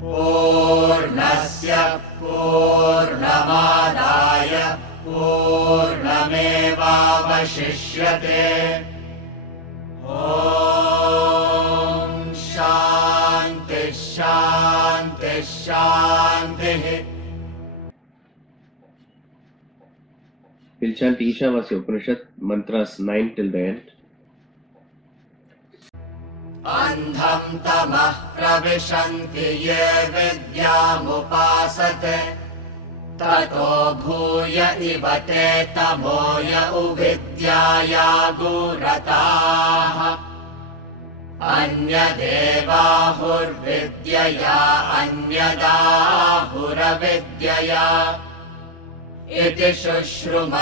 पूर्णस्य पूर्णमादाय पूर्णमेवावशिष्यते। ॐ शान्ति शान्ति शान्तिः। We'll chant Ishavasya Upanishad mantras 9 till the end. अन्धं तमः प्रविशन्ति ये विद्यामुपासते ततो भूय इव ते तमोय उविद्याया गुरताः। अन्यदेवाहुर्विद्यया अन्यदाहुरविद्यया इति शुश्रुमधीराणां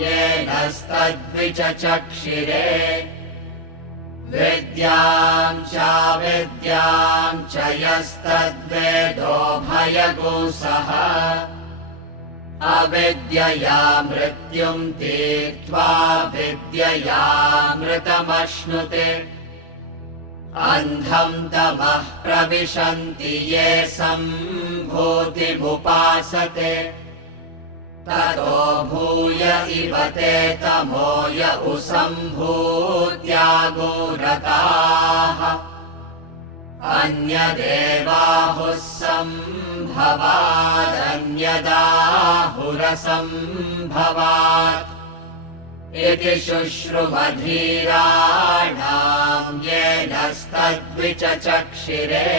येनस्तद्विचक्षिरे। विद्यां च यस्तद्वेदोभयगुसः अविद्यया मृत्युं तीर्त्वा विद्ययामृतमश्नुते। अन्धं तमः प्रविशन्ति ये सम्भूतिमुपासते ततो भूय इव ते तमोय उसम्भूत्यागुरताः। अन्यदेवाहुः सम्भवादन्यदाहुरसम्भवात् इति शुश्रुमधीराणां येनस्तद्विचक्षिरे।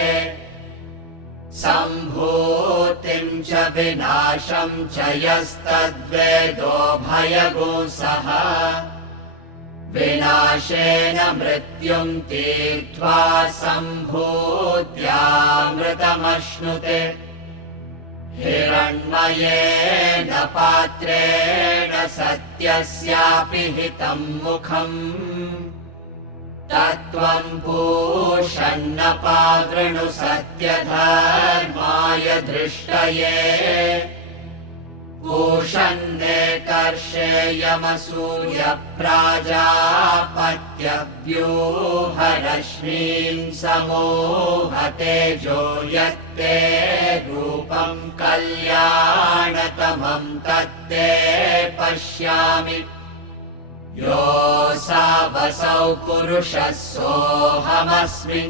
सम्भूतिं च विनाशं च यस्तद्वेदोभयगुसः विनाशेन मृत्युं तीर्त्वा सम्भूत्यामृतमश्नुते। हिरण्मयेन पात्रेण सत्यस्यापि हितं मुखम् तत्त्वं पूषन्नपावृणु सत्यधर्माय दृष्टये। पूषन्ने कर्षेयमसूर्यप्राजापत्यव्यूहरश्मीन् समूहतेजो यत्ते रूपं कल्याणतमं तत्ते पश्यामि। योऽसावसौ पुरुषः सोऽहमस्मि।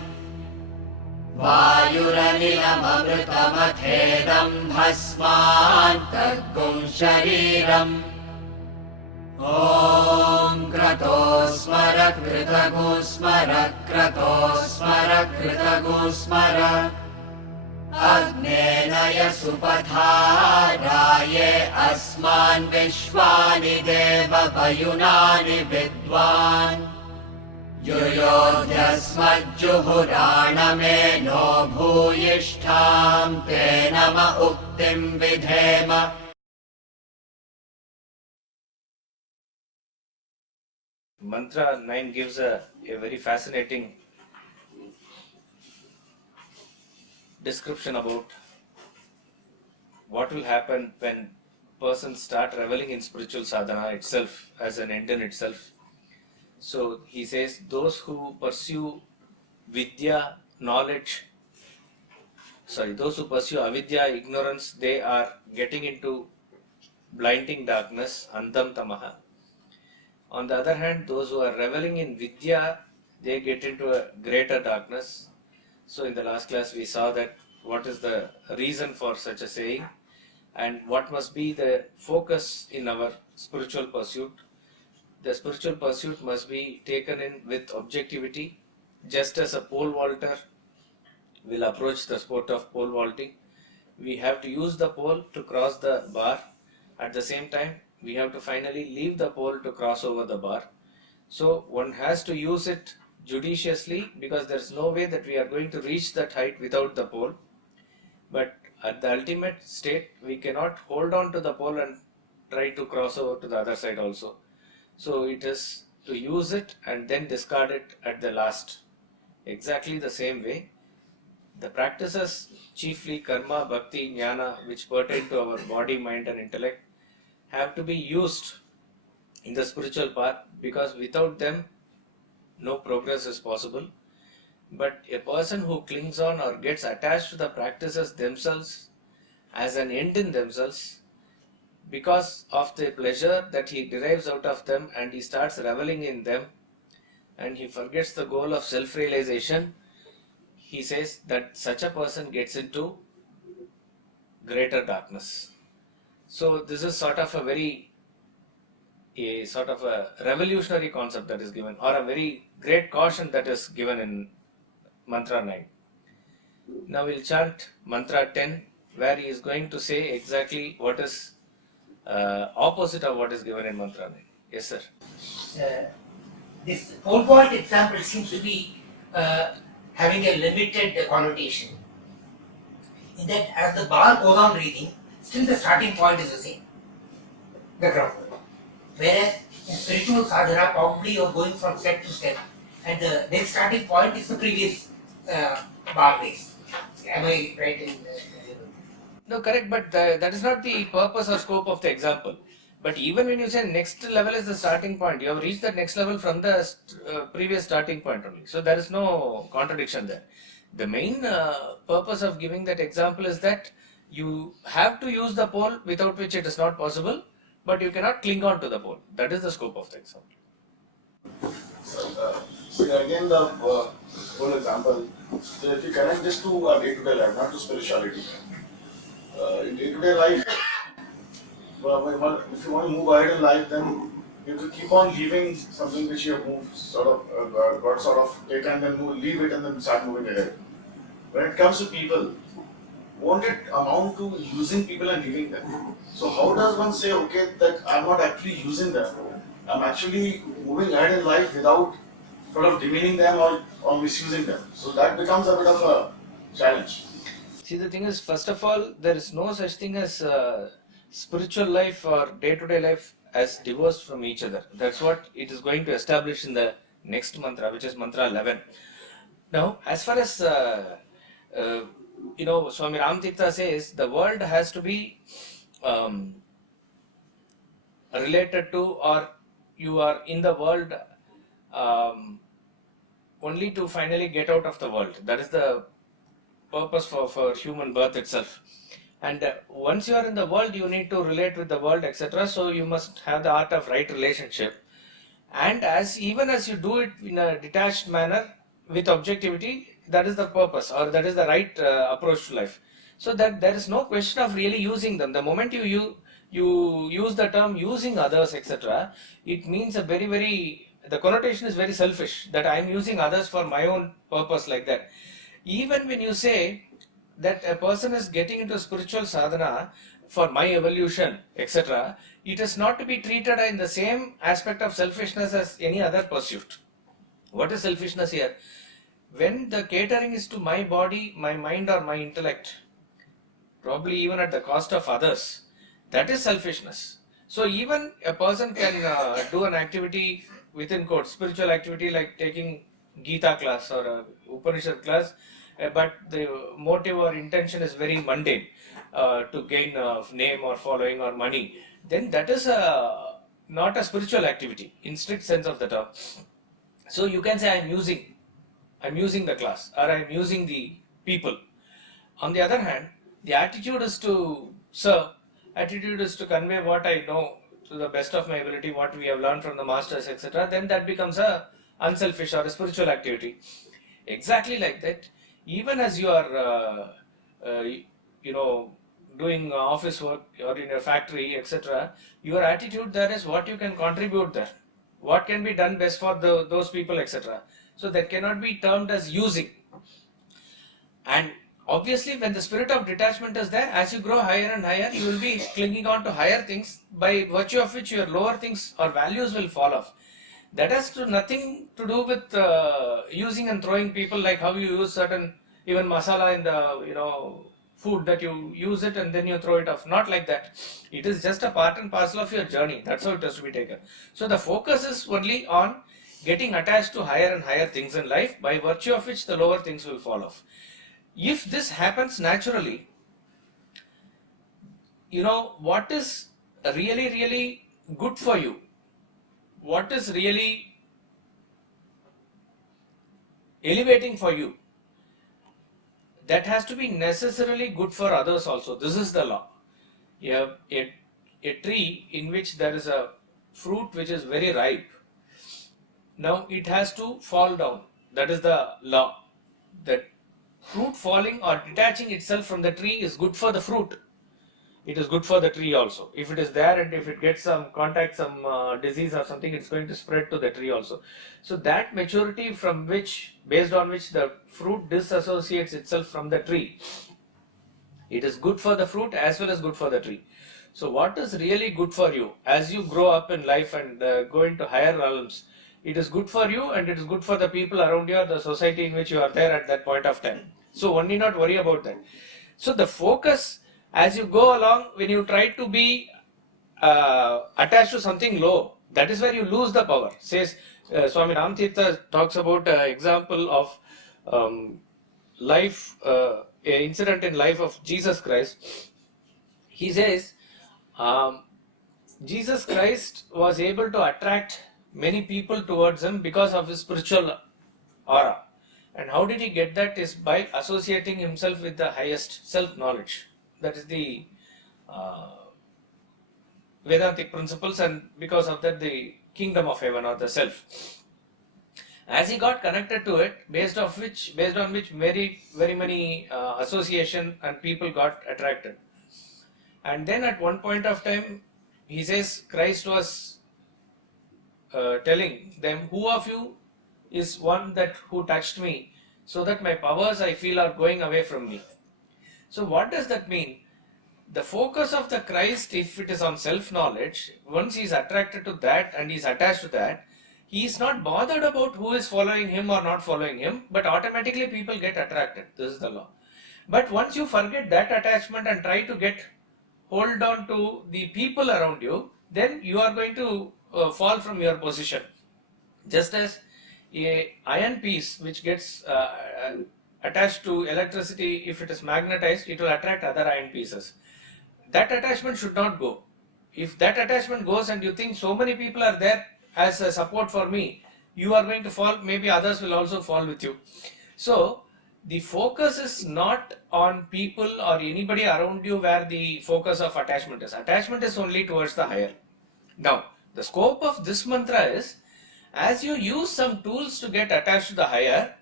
वायुरनिलममृतमथेदं भस्मान्तर्गुं शरीरम्। ॐ क्रतो स्मर कृतगो स्मर क्रतो स्मर कृतगो स्मर। अग्नेनय सुपथाराये अस्मान् विश्वानि देववयुनानि विद्वान्। युयोध्यस्मज्जुहुराणमेनो भूयिष्ठां ते नम उक्तिं विधेम। Mantra 9 gives a very fascinating description about what will happen when persons start reveling in spiritual sadhana itself as an end in itself. So he says, those who pursue vidya, knowledge, those who pursue avidya, ignorance, they are getting into blinding darkness, andham tamaha. On the other hand, those who are reveling in vidya, they get into a greater darkness. So in the last class we saw that what is the reason for such a saying and what must be the focus in our spiritual pursuit. The spiritual pursuit must be taken in with objectivity, just as a pole vaulter will approach the sport of pole vaulting. We have to use the pole to cross the bar. At the same time, we have to finally leave the pole to cross over the bar. So one has to use it judiciously, because there is no way that we are going to reach that height without the pole. But at the ultimate state, we cannot hold on to the pole and try to cross over to the other side also. So it is to use it and then discard it at the last. Exactly the same way, the practices, chiefly karma, bhakti, jnana, which pertain to our body, mind and intellect, have to be used in the spiritual path, because without them no progress is possible. But a person who clings on or gets attached to the practices themselves as an end in themselves, because of the pleasure that he derives out of them, and he starts reveling in them, and he forgets the goal of self-realization, he says that such a person gets into greater darkness. So this is sort of a revolutionary concept that is given, or a very great caution that is given in mantra 9. Now we'll chant mantra 10, where he is going to say exactly what is opposite of what is given in mantra 9. Yes, sir. This pole vault example seems to be having a limited connotation. In that, as the bar goes on breathing, still the starting point is the same, the ground. Whereas in spiritual sadhana, probably you're going from step to step, and the next starting point is the previous bar raise. Am I right in No, correct, but that is not the purpose or scope of the example. But even when you say next level is the starting point, you have reached the next level from the previous starting point only. So there is no contradiction there. The main purpose of giving that example is that you have to use the pole, without which it is not possible, but you cannot cling on to the pole. That is the scope of the example. So again, the whole example. So if you connect this to our day-to-day life, not to spirituality. In day-to-day life, if you want to move ahead in life, then you have to keep on leaving something which you have moved, got sort of taken, then leave it and then start moving ahead. When it comes to people, won't it amount to using people and leaving them? So how does one say, okay, that I'm not actually using them, I'm actually moving ahead in life without sort of demeaning them or misusing them? So that becomes a bit of a challenge. See, the thing is, first of all, there is no such thing as spiritual life or day-to-day life as divorced from each other. That's what it is going to establish in the next mantra, which is mantra 11. Now, as far as Swami Ramtirtha says, the world has to be related to, or you are in the world only to finally get out of the world. That is the purpose for human birth itself. And once you are in the world, you need to relate with the world, etc. So you must have the art of right relationship. And even as you do it in a detached manner with objectivity, that is the purpose, or that is the right approach to life. So that there is no question of really using them. The moment you use the term using others, etc., it means the connotation is very selfish, that I am using others for my own purpose, like that. Even when you say that a person is getting into spiritual sadhana for my evolution, etc., it is not to be treated in the same aspect of selfishness as any other pursuit. What is selfishness here? When the catering is to my body, my mind, or my intellect, probably even at the cost of others, that is selfishness. So even a person can do an activity within quotes, spiritual activity, like taking Gita class or a Upanishad class, but the motive or intention is very mundane, to gain name or following or money, then that is not a spiritual activity in strict sense of the term. So you can say I'm using the class, or I'm using the people. On the other hand, the attitude is to serve, attitude is to convey what I know to the best of my ability, what we have learned from the masters, etc. Then that becomes a unselfish or a spiritual activity. Exactly like that, even as you are doing office work or in your factory, etc., your attitude there is what you can contribute there, what can be done best for those people, etc. So that cannot be termed as using. And obviously, when the spirit of detachment is there, as you grow higher and higher, you will be clinging on to higher things, by virtue of which your lower things or values will fall off. That has nothing to do with using and throwing people, like how you use certain, even masala in the food, that you use it and then you throw it off. Not like that. It is just a part and parcel of your journey. That's how it has to be taken. So the focus is only on getting attached to higher and higher things in life, by virtue of which the lower things will fall off. If this happens naturally, what is really, really good for you, what is really elevating for you, that has to be necessarily good for others also. This is the law. You have a tree in which there is a fruit which is very ripe. Now it has to fall down. That is the law. That fruit falling or detaching itself from the tree is good for the fruit. It is good for the tree also. If it is there and if it gets some contact, some disease or something, it's going to spread to the tree also. So that maturity from which, based on which the fruit disassociates itself from the tree, it is good for the fruit as well as good for the tree. So what is really good for you as you grow up in life and go into higher realms? It is good for you and it is good for the people around you or the society in which you are there at that point of time. So one need not worry about that. So the focus as you go along, when you try to be attached to something low, that is where you lose the power. Says Swami Ramtirtha talks about an example of life, an incident in life of Jesus Christ. He says Jesus Christ was able to attract many people towards him because of his spiritual aura. And how did he get that? Is by associating himself with the highest self-knowledge. That is the Vedantic principles, and because of that the kingdom of heaven or the self. As he got connected to it, based on which very many association and people got attracted. And then at one point of time, he says Christ was telling them, who of you is one that who touched me, so that my powers I feel are going away from me. So what does that mean? The focus of the Christ, if it is on self-knowledge, once he is attracted to that and he is attached to that, he is not bothered about who is following him or not following him, but automatically people get attracted. This is the law. But once you forget that attachment and try to hold on to the people around you, then you are going to fall from your position. Just as a iron piece which gets attached to electricity, if it is magnetized, it will attract other iron pieces. That attachment should not go. If that attachment goes and you think so many people are there as a support for me, you are going to fall, maybe others will also fall with you. So the focus is not on people or anybody around you where the focus of attachment is. Attachment is only towards the higher. Now, the scope of this mantra is, as you use some tools to get attached to the higher,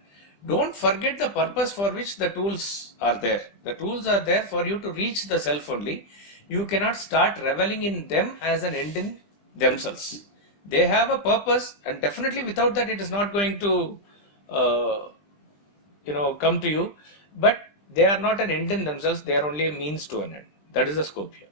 don't forget the purpose for which the tools are there. The tools are there for you to reach the self only. You cannot start reveling in them as an end in themselves. They have a purpose, and definitely without that it is not going to come to you. But they are not an end in themselves, they are only a means to an end. That is the scope here.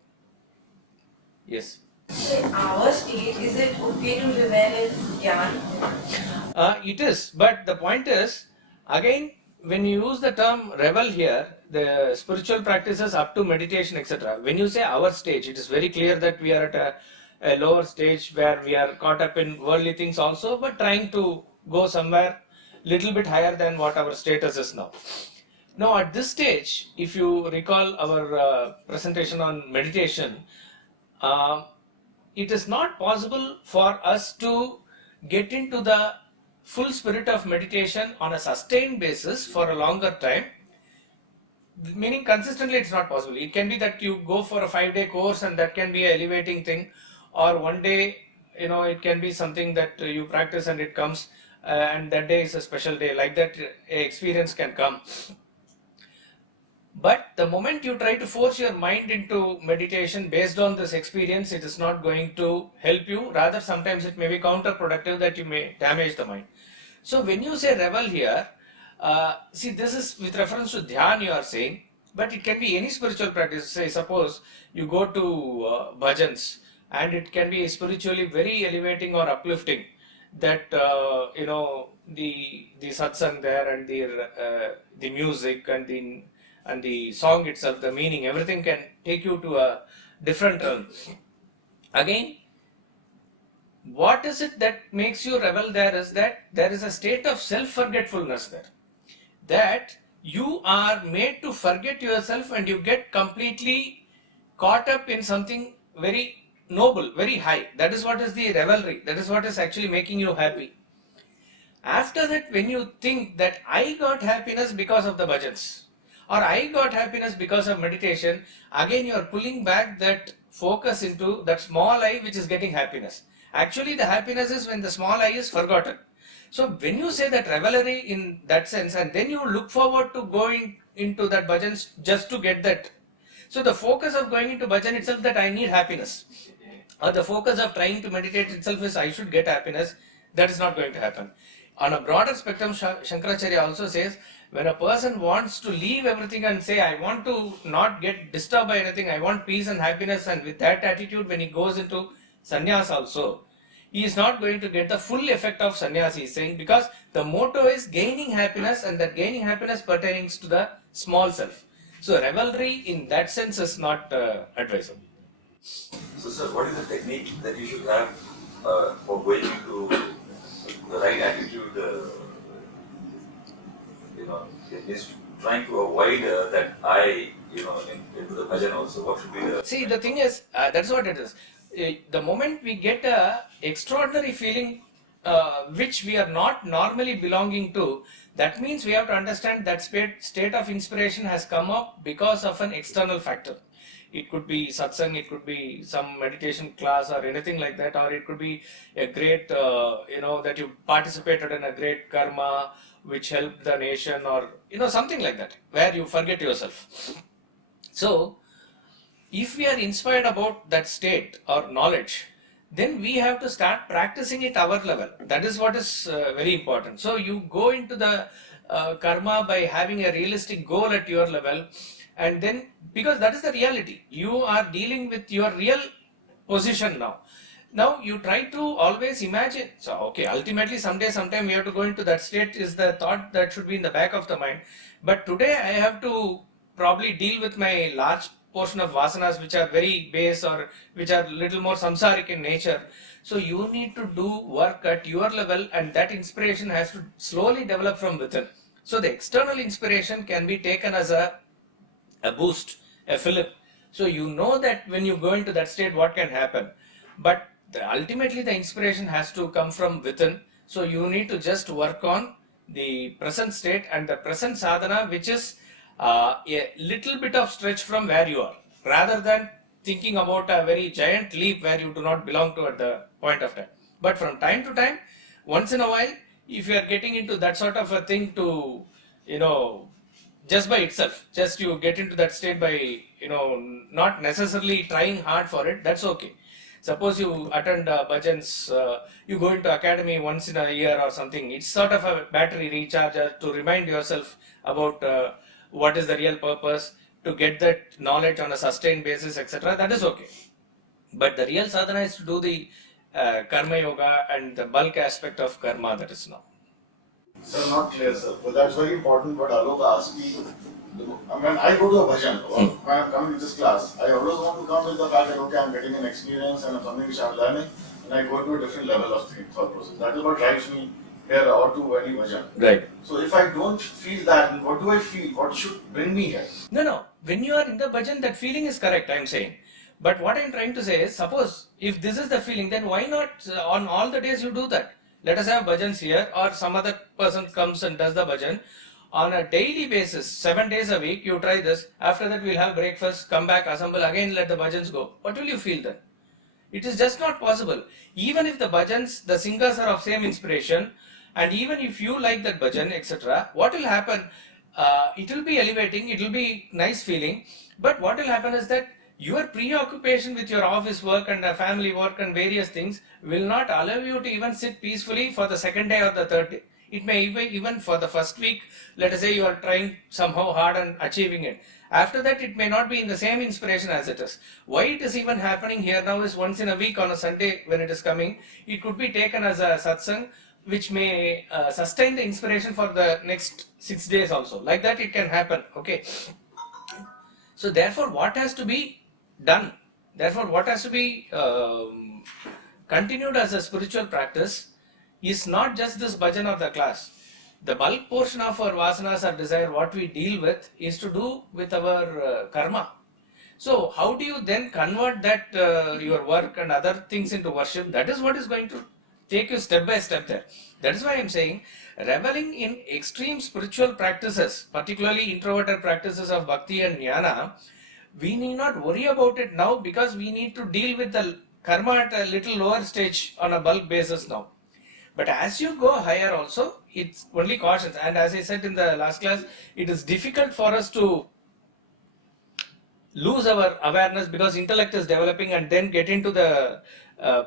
Yes. So in our stage, is it okay to revel in Gyan? It is, but the point is, again, when you use the term revel here, the spiritual practices up to meditation, etc. When you say our stage, it is very clear that we are at a lower stage where we are caught up in worldly things also, but trying to go somewhere little bit higher than what our status is now. Now at this stage, if you recall our presentation on meditation, it is not possible for us to get into the full spirit of meditation on a sustained basis for a longer time. Meaning consistently it's not possible. It can be that you go for a 5-day course and that can be an elevating thing, or one day, it can be something that you practice and it comes and that day is a special day. Like that experience can come. But the moment you try to force your mind into meditation based on this experience, it is not going to help you. Rather, sometimes it may be counterproductive, that you may damage the mind. So when you say revel here, see, this is with reference to dhyan you are saying, but it can be any spiritual practice. Say, suppose you go to bhajans, and it can be spiritually very elevating or uplifting, that the satsang there and the music and the song itself, the meaning, everything can take you to a different realm. Again, what is it that makes you revel there is that there is a state of self-forgetfulness there. That you are made to forget yourself and you get completely caught up in something very noble, very high. That is what is the revelry. That is what is actually making you happy. After that, when you think that I got happiness because of the bhajans, or I got happiness because of meditation, again you are pulling back that focus into that small I which is getting happiness. Actually, the happiness is when the small I is forgotten. So when you say that revelry in that sense, and then you look forward to going into that bhajans just to get that. So the focus of going into bhajan itself that I need happiness, or the focus of trying to meditate itself is I should get happiness, that is not going to happen. On a broader spectrum, Shankaracharya also says, when a person wants to leave everything and say, I want to not get disturbed by anything, I want peace and happiness, and with that attitude, when he goes into sannyas also, he is not going to get the full effect of sannyas, he is saying, because the motto is gaining happiness, and that gaining happiness pertains to the small self. So revelry in that sense is not advisable. So, sir, what is the technique that you should have for going into the right attitude? At least trying to avoid that into the bhajan also. What should be the. See, the thing is, that's what it is. The moment we get a extraordinary feeling which we are not normally belonging to, that means we have to understand that state of inspiration has come up because of an external factor. It could be satsang, it could be some meditation class or anything like that, or it could be a great, that you participated in a great karma which helped the nation, or, something like that, where you forget yourself. So, if we are inspired about that state or knowledge, then we have to start practicing it our level. That is what is very important. So, you go into the karma by having a realistic goal at your level, and then, because that is the reality, you are dealing with your real position now. Now you try to always imagine, so okay, ultimately sometime we have to go into that state is the thought that should be in the back of the mind. But today I have to probably deal with my large portion of vasanas which are very base or which are little more samsaric in nature. So you need to do work at your level, and that inspiration has to slowly develop from within. So the external inspiration can be taken as a boost, a fillip. So you know that when you go into that state what can happen. But ultimately the inspiration has to come from within. So you need to just work on the present state and the present sadhana, which is a little bit of stretch from where you are, rather than thinking about a very giant leap where you do not belong to at the point of time. But from time to time, once in a while, if you are getting into that sort of a thing to, just by itself, just you get into that state by, not necessarily trying hard for it, that's okay. Suppose you attend bhajans, you go into academy once in a year or something, it's sort of a battery recharger to remind yourself about what is the real purpose, to get that knowledge on a sustained basis, etc. That is okay. But the real sadhana is to do the karma yoga and the bulk aspect of karma, that is now. Sir, not clear, sir. But that's very important what Alok asked me. When I go to a bhajan, or when I'm coming to this class, I always want to come with the fact that, okay, I'm getting an experience and something which I'm learning, and I go to a different level of thought process. That is what drives me here or to any bhajan. Right. So if I don't feel that, what do I feel? What should bring me here? No. When you are in the bhajan, that feeling is correct, I'm saying. But what I'm trying to say is, suppose if this is the feeling, then why not on all the days you do that? Let us have bhajans here, or some other person comes and does the bhajan. On a daily basis, 7 days a week, you try this. After that, we'll have breakfast, come back, assemble, again let the bhajans go. What will you feel then? It is just not possible. Even if the bhajans, the singers are of same inspiration, and even if you like that bhajan, etc., what will happen? It will be elevating, it will be nice feeling, but what will happen is that your preoccupation with your office work and family work and various things will not allow you to even sit peacefully for the second day or the third day. It may even for the first week, let us say you are trying somehow hard and achieving it. After that, it may not be in the same inspiration as it is. Why it is even happening here now is once in a week on a Sunday when it is coming, it could be taken as a satsang which may sustain the inspiration for the next 6 days also. Like that it can happen, okay. So therefore what has to be done, therefore what has to be continued as a spiritual practice is not just this bhajan or the class. The bulk portion of our vasanas or desire, what we deal with, is to do with our karma. So how do you then convert that your work and other things into worship? That is what is going to take you step by step there. That is why I am saying reveling in extreme spiritual practices, particularly introverted practices of Bhakti and Jnana, we need not worry about it now because we need to deal with the karma at a little lower stage on a bulk basis now. But as you go higher also, it's only cautions. And as I said in the last class, it is difficult for us to lose our awareness because intellect is developing and then get into the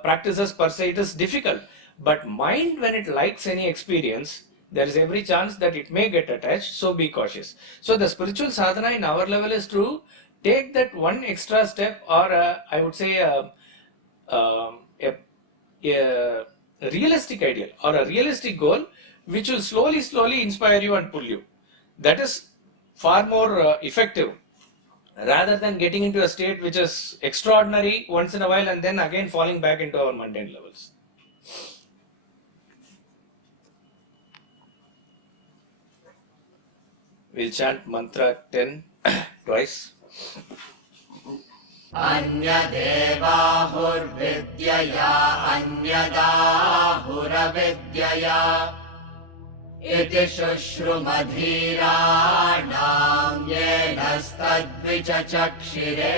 practices per se. It is difficult. But mind, when it likes any experience, there is every chance that it may get attached, so be cautious. So the spiritual sadhana in our level is to take that one extra step, or I would say a realistic ideal or a realistic goal which will slowly inspire you and pull you. That is far more effective rather than getting into a state which is extraordinary once in a while and then again falling back into our mundane levels. We'll chant mantra 10 twice. अन्यदेवाहुर्विद्यया अन्यदाहुरविद्यया इति शुश्रुमधीराणां येनस्तद्विचचक्षिरे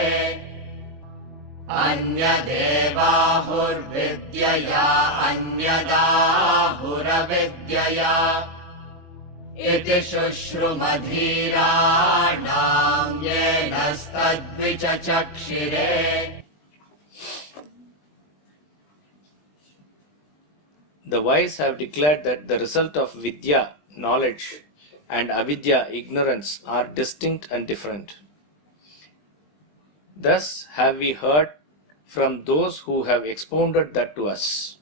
अन्यदेवाहुर्विद्यया अन्यदाहुरविद्यया इति शुश्रुमधीराणां येनस्तद्विचचक्षिरे. The wise have declared that the result of Vidya, knowledge, and Avidya, ignorance, are distinct and different. Thus have we heard from those who have expounded that to us.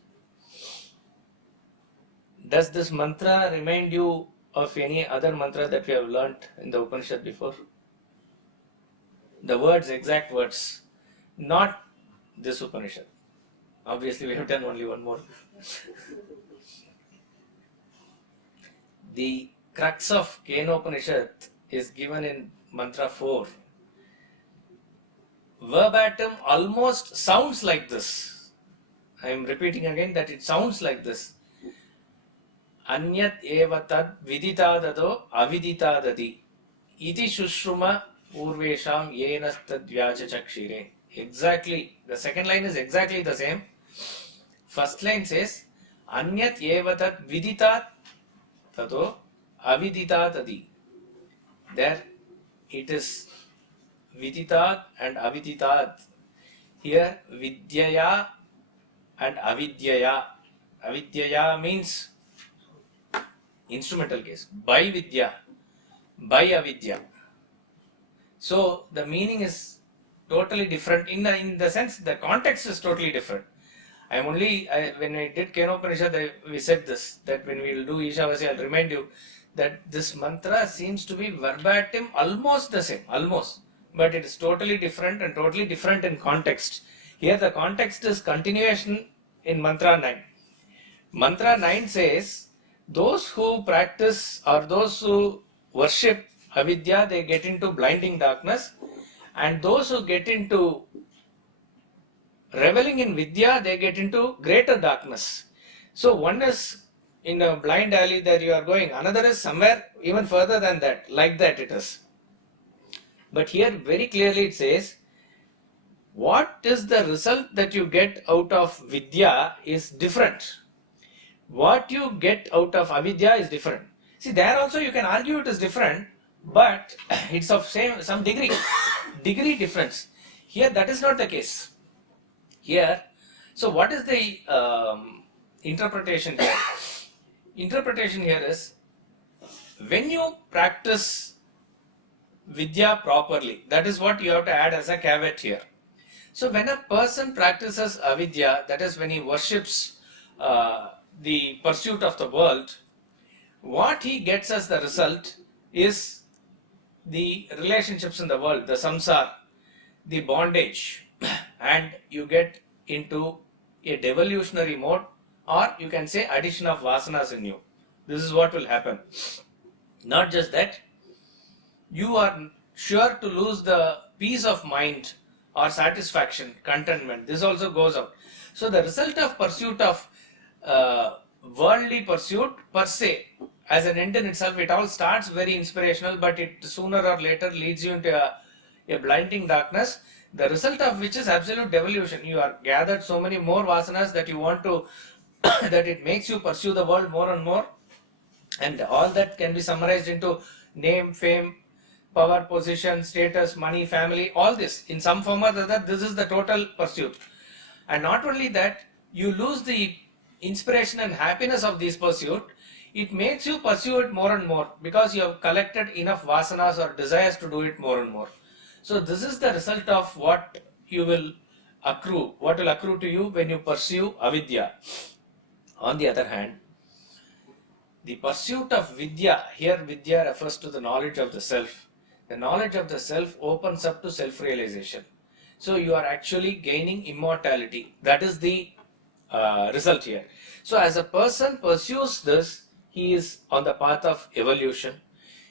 Does this mantra remind you of any other mantra that we have learnt in the Upanishad before? The words, exact words, not this Upanishad. Obviously, we have done only one more. The crux of Upanishad is given in mantra 4. Verbatim almost sounds like this. I am repeating again that it sounds like this. Anyat eva tad viditadado aviditadadi iti shushruma urvesham yenas tad vyachachakshire. Exactly, the second line is exactly the same. First line says Anyat eva tad viditat tado aviditatadi. There it is viditat and aviditat. Here vidyaya and avidyaya. Avidyaya means instrumental case. By vidya, by avidya. So the meaning is totally different. In the sense, the context is totally different. When I did Upanishad, we said this, that when we will do Ishavasya, I'll remind you that this mantra seems to be verbatim almost the same, but it is totally different and totally different in context. Here the context is continuation in mantra 9. Mantra 9 says, those who practice or those who worship avidya, they get into blinding darkness, and those who get into reveling in vidya, they get into greater darkness. So one is in a blind alley that you are going, another is somewhere even further than that, like that it is. But here very clearly it says, what is the result that you get out of vidya is different. What you get out of avidya is different. See, there also you can argue it is different, but it's of some degree difference. Here that is not the case. Here, so what is the interpretation here? Interpretation here is, when you practice vidya properly, that is what you have to add as a caveat here. So when a person practices avidya, that is when he worships the pursuit of the world, what he gets as the result is the relationships in the world, the samsara, the bondage, and you get into a devolutionary mode, or you can say addition of vasanas in you. This is what will happen. Not just that, you are sure to lose the peace of mind or satisfaction, contentment. This also goes out. So the result of pursuit of worldly pursuit per se, as an end in itself. It all starts very inspirational, but it sooner or later leads you into a blinding darkness, the result of which is absolute devolution. You are gathered so many more vasanas that you want to, that it makes you pursue the world more and more, and all that can be summarized into name, fame, power, position, status, money, family, all this in some form or other. This is the total pursuit. And not only that, you lose the inspiration and happiness of this pursuit. It makes you pursue it more and more because you have collected enough vasanas or desires to do it more and more. So this is the result of what you will accrue, what will accrue to you when you pursue avidya. On the other hand, the pursuit of Vidya, here Vidya refers to the knowledge of the self. The knowledge of the self opens up to self-realization. So you are actually gaining immortality. That is the result here. So as a person pursues this, he is on the path of evolution.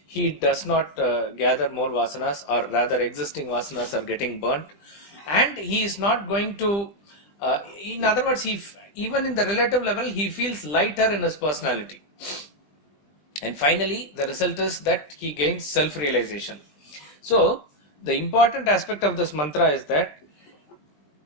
He does not gather more vasanas, or rather existing vasanas are getting burnt. And he is not going to, in other words, even in the relative level, he feels lighter in his personality. And finally, the result is that he gains self-realization. So, the important aspect of this mantra is that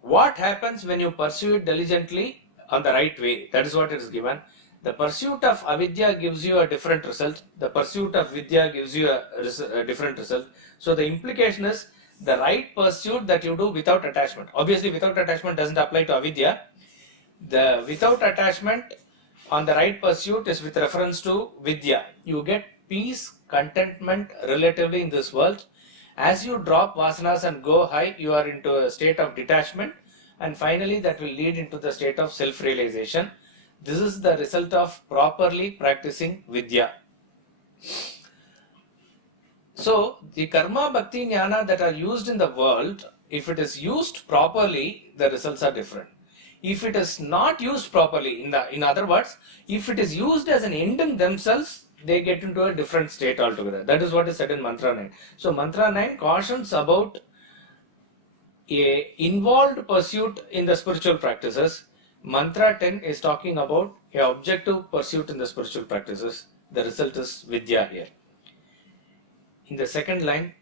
what happens when you pursue it diligently on the right way. That is what it is given. The pursuit of avidya gives you a different result. The pursuit of vidya gives you a different result. So, the implication is the right pursuit that you do without attachment. Obviously, without attachment doesn't apply to avidya. The without attachment on the right pursuit is with reference to Vidya. You get peace, contentment relatively in this world. As you drop vasanas and go high, you are into a state of detachment, and finally that will lead into the state of self-realization. This is the result of properly practicing Vidya. So, the karma, bhakti, jnana that are used in the world, if it is used properly, the results are different. If it is not used properly, in other words, if it is used as an end in themselves, they get into a different state altogether. That is what is said in Mantra 9. So Mantra 9 cautions about a involved pursuit in the spiritual practices. Mantra 10 is talking about a objective pursuit in the spiritual practices. The result is Vidya here. In the second line,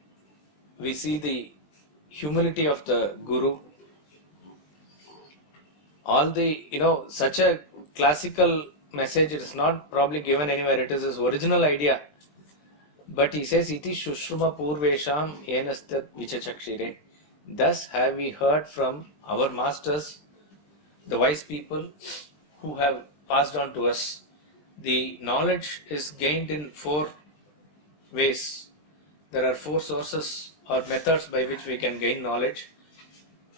we see the humility of the Guru. All the, such a classical message, it is not probably given anywhere, it is his original idea. But he says, Iti Shushruma Purvesham Enastat Vichachakshire. Thus have we heard from our masters, the wise people who have passed on to us. The knowledge is gained in 4 ways. There are 4 sources or methods by which we can gain knowledge.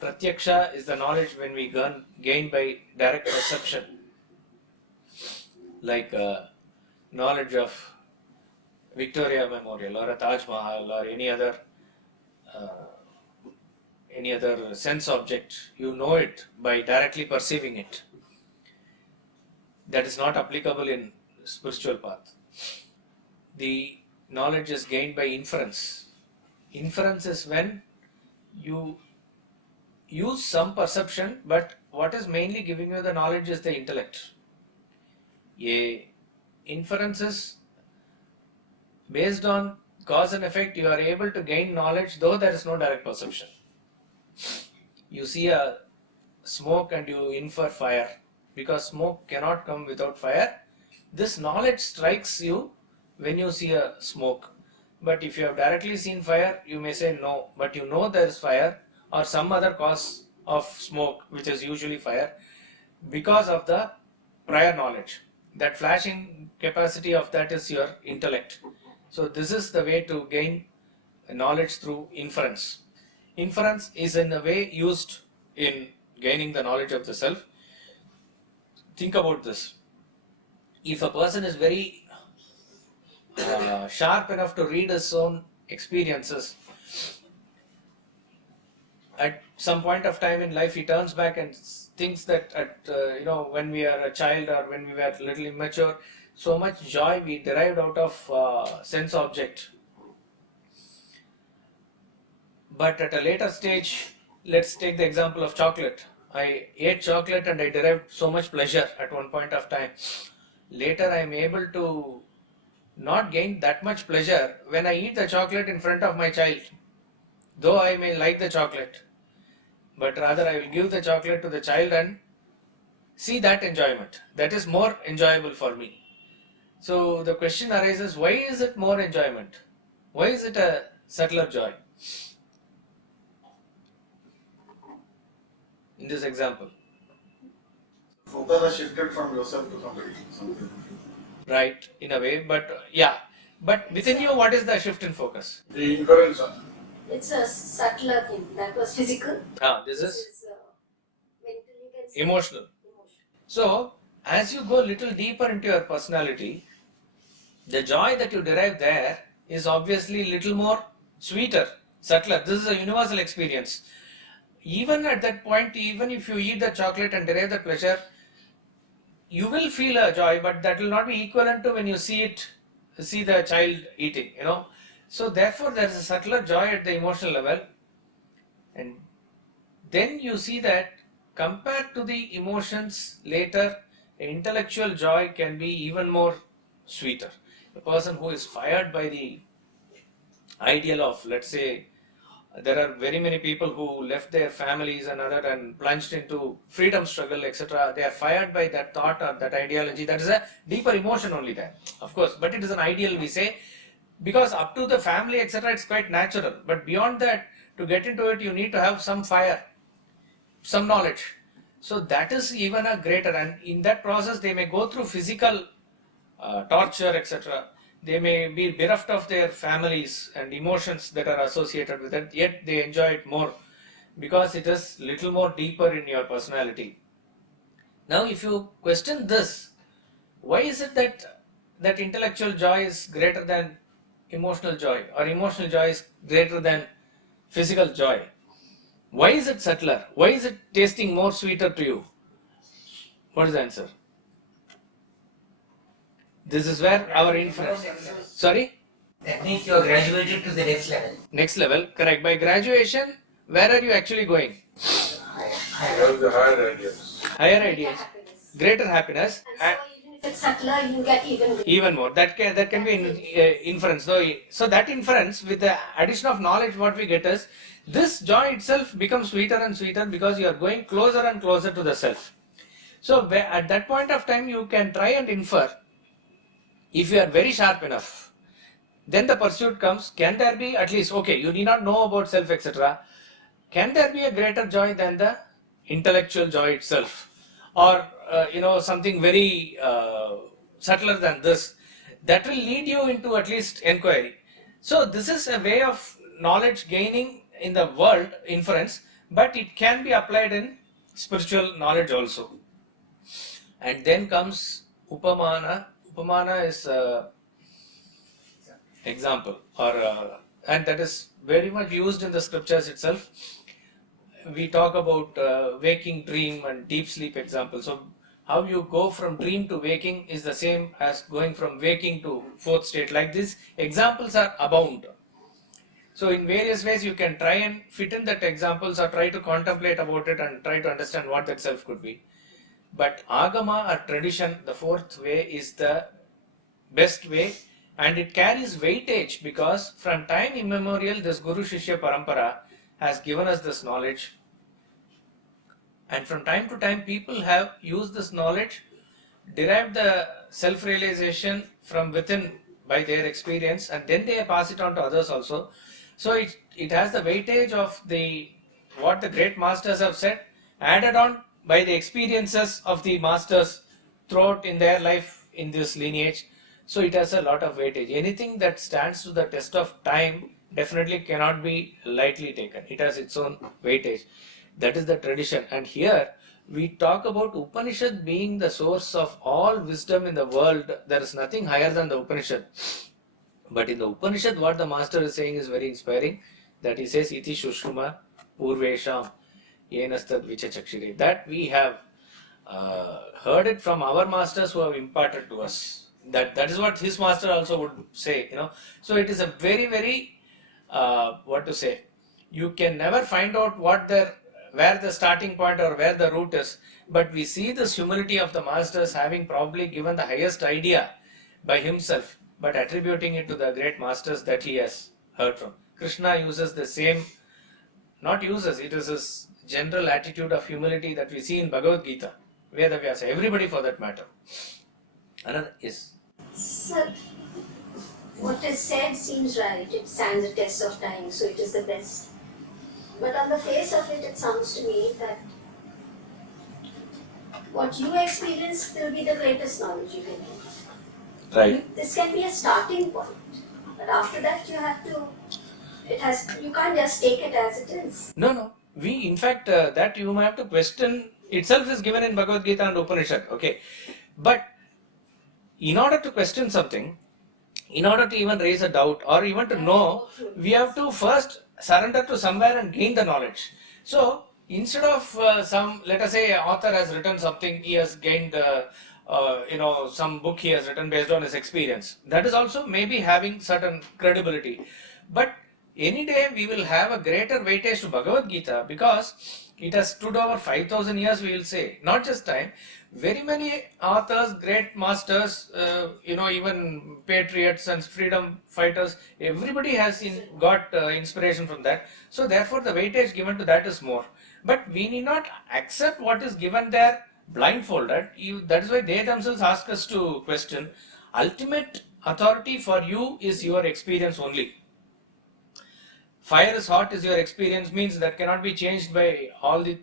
Pratyaksha is the knowledge when we gain by direct perception, like knowledge of Victoria Memorial or a Taj Mahal or any other sense object. You know it by directly perceiving it. That is not applicable in spiritual path. The knowledge is gained by inference. Inference is when you use some perception, but what is mainly giving you the knowledge is the intellect. Inference is based on cause and effect. You are able to gain knowledge though there is no direct perception. You see a smoke and you infer fire, because smoke cannot come without fire. This knowledge strikes you when you see a smoke. But if you have directly seen fire, you may say no, but you know there is fire or some other cause of smoke, which is usually fire, because of the prior knowledge. That flashing capacity of that is your intellect. So this is the way to gain knowledge through inference. Inference is in a way used in gaining the knowledge of the self. Think about this. If a person is very sharp enough to read his own experiences, at some point of time in life he turns back and thinks that when we are a child or when we were a little immature, so much joy we derived out of sense object. But at a later stage, let's take the example of chocolate. I ate chocolate and I derived so much pleasure at one point of time. Later I am able to not gain that much pleasure when I eat the chocolate in front of my child. Though I may like the chocolate, but rather I will give the chocolate to the child and see that enjoyment. That is more enjoyable for me. So the question arises, why is it more enjoyment? Why is it a subtler joy? In this example. Focus has shifted from yourself to somebody. Right, in a way, but yeah. But within you, what is the shift in focus? The inference. It's a subtler thing. That was physical. This is Mental, you can say. emotional. So, as you go little deeper into your personality, the joy that you derive there is obviously little more sweeter, subtler. This is a universal experience. Even at that point, even if you eat the chocolate and derive the pleasure, you will feel a joy, but that will not be equivalent to when you see the child eating, So therefore, there is a subtler joy at the emotional level, and then you see that compared to the emotions later, intellectual joy can be even more sweeter. A person who is fired by the ideal of, let's say, there are very many people who left their families and other and plunged into freedom struggle, etc. They are fired by that thought or that ideology. That is a deeper emotion only there, of course, but it is an ideal, we say, because up to the family, etc., it's quite natural. But beyond that, to get into it, you need to have some fire, some knowledge. So that is even a greater, and in that process, they may go through physical torture, etc. They may be bereft of their families and emotions that are associated with it, yet they enjoy it more because it is little more deeper in your personality. Now, if you question this, why is it that intellectual joy is greater than emotional joy, or emotional joy is greater than physical joy? Why is it subtler? Why is it tasting more sweeter to you? What is the answer? This is where our inference. Sorry? That means you are graduated to the next level. Next level, correct. By graduation, where are you actually going? Have the higher ideas. Higher ideas, greater happiness, And so even if it's subtler, you get even more. That can be inference. So that inference, with the addition of knowledge, what we get is this joy itself becomes sweeter and sweeter because you are going closer and closer to the self. So at that point of time, you can try and infer. If you are very sharp enough, then the pursuit comes. Can there be at least, okay, you need not know about self, etc. Can there be a greater joy than the intellectual joy itself? Or, something very subtler than this, that will lead you into at least inquiry. So this is a way of knowledge gaining in the world, inference, but it can be applied in spiritual knowledge also. And then comes Upamana. Upamana is example, and that is very much used in the scriptures itself. We talk about waking, dream and deep sleep example. So how you go from dream to waking is the same as going from waking to fourth state. Like this, examples are abound. So in various ways you can try and fit in that examples or try to contemplate about it and try to understand what that self could be. But Agama or tradition, the fourth way, is the best way, and it carries weightage because from time immemorial this Guru Parampara has given us this knowledge, and from time to time people have used this knowledge, derived the self-realization from within by their experience, and then they pass it on to others also. So it has the weightage of what the great masters have said, added on by the experiences of the masters throughout in their life in this lineage. So it has a lot of weightage. Anything that stands to the test of time definitely cannot be lightly taken. It has its own weightage. That is the tradition. And here we talk about Upanishad being the source of all wisdom in the world. There is nothing higher than the Upanishad. But in the Upanishad, what the master is saying is very inspiring. That he says, Iti Shushruma Purvesham Yenastad Vichachakshire. That we have heard it from our masters who have imparted to us. That is what his master also would say, So it is a very, very, you can never find out what their where the starting point or where the root is, but we see this humility of the masters having probably given the highest idea by himself, but attributing it to the great masters that he has heard from. Krishna uses the same, not uses, it is his general attitude of humility that we see in Bhagavad Gita, Vedavyasa, everybody for that matter. Another is. Sir, what is said seems right. It stands the test of time, so it is the best. But on the face of it, it sounds to me that what you experience will be the greatest knowledge you can get. Right. This can be a starting point, but after that you can't just take it as it is. No. We, in fact, that you might have to question itself is given in Bhagavad Gita and Upanishad. Okay. But in order to question something, in order to even raise a doubt or even to know, we have to first surrender to somewhere and gain the knowledge. So, instead of let us say, author has written something, he has gained, some book he has written based on his experience. That is also maybe having certain credibility. But any day we will have a greater weightage to Bhagavad Gita because it has stood over 5,000 years, we will say. Not just time. Very many authors, great masters, even patriots and freedom fighters, everybody has got inspiration from that. So therefore the weightage given to that is more. But we need not accept what is given there blindfolded. That is why they themselves ask us to question. Ultimate authority for you is your experience only. Fire is hot is your experience means that cannot be changed by all the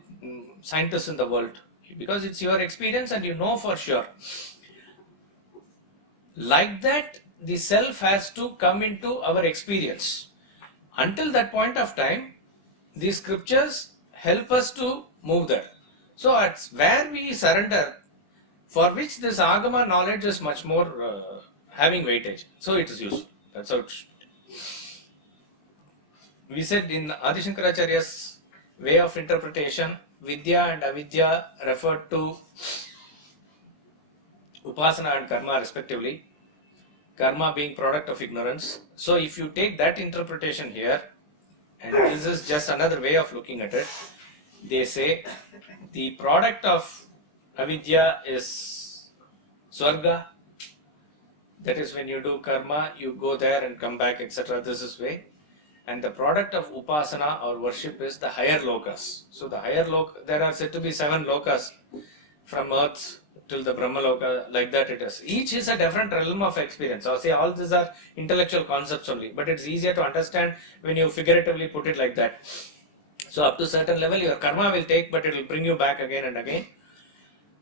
scientists in the world. Because it's your experience and you know for sure. Like that, the self has to come into our experience. Until that point of time, the scriptures help us to move there. So it's where we surrender, for which this Agama knowledge is much more having weightage. So it is useful. That's how it should be. We said in Adi Shankaracharya's way of interpretation, Vidya and Avidya referred to Upasana and Karma respectively. Karma being product of ignorance. So if you take that interpretation here, and this is just another way of looking at it, they say the product of Avidya is Swarga. That is when you do karma, you go there and come back, etc. This is way. And the product of upasana or worship is the higher lokas. So the higher there are said to be 7 lokas from earth till the Brahma loka, like that it is. Each is a different realm of experience. So say all these are intellectual concepts only, but it's easier to understand when you figuratively put it like that. So up to certain level your karma will take, but it will bring you back again and again.